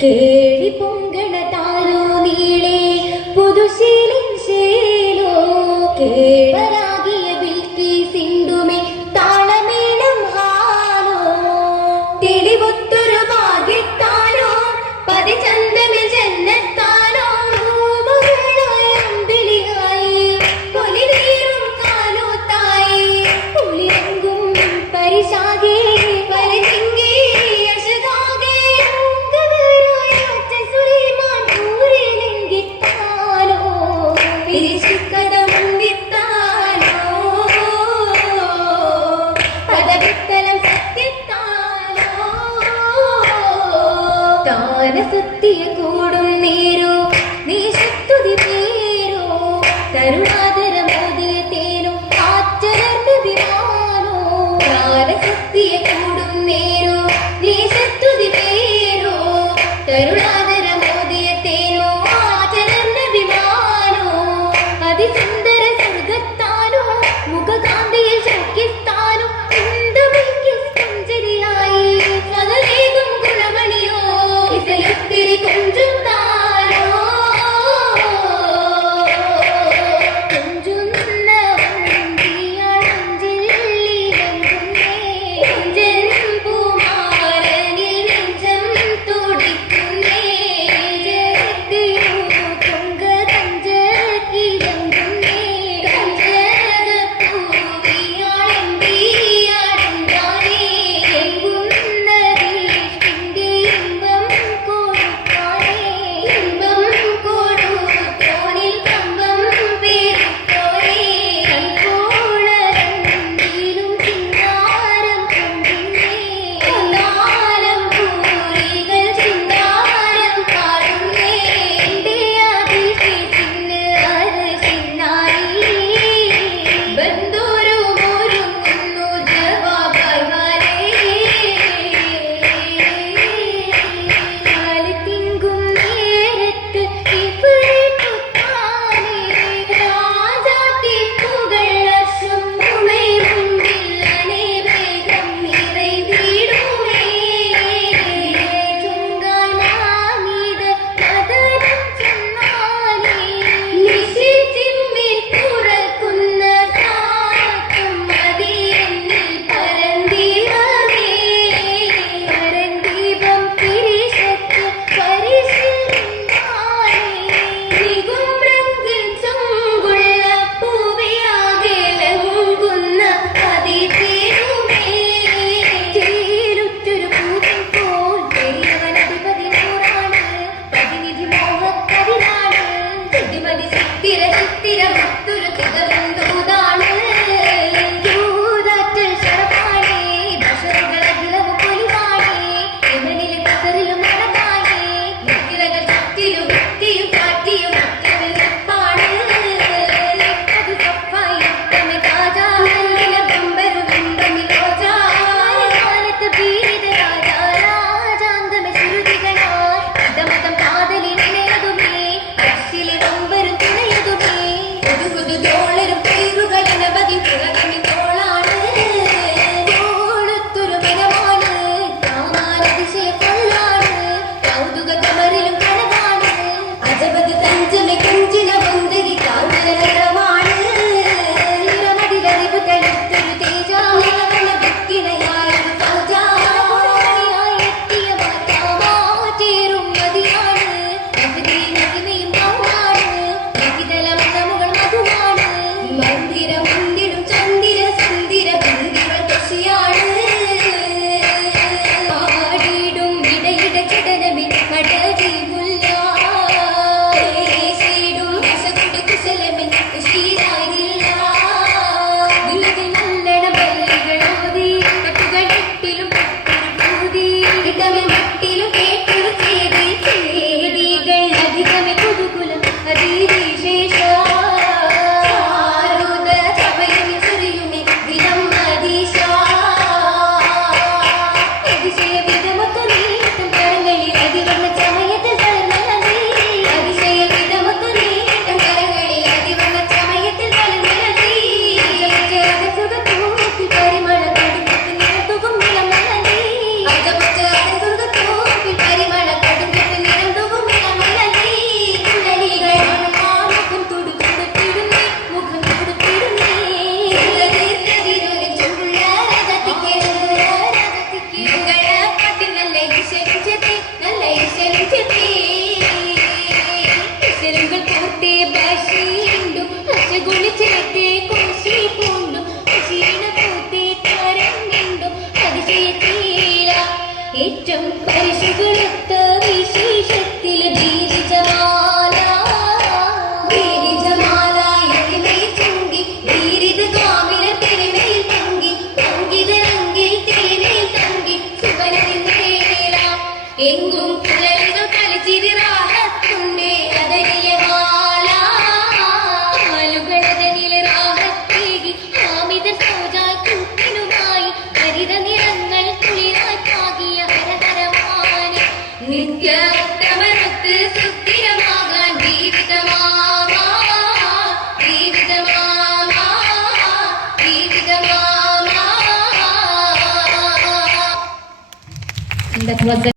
കേളി പൊങ്കണ താരോ നീളേ? മനസത്തിയ കൂടും നീരോ നീ ശക്തി പേരോ തരുണ మట్టిలు పెట్టు ഏറ്റം പരിശുദ്ധ വിശേഷത്തിലെ was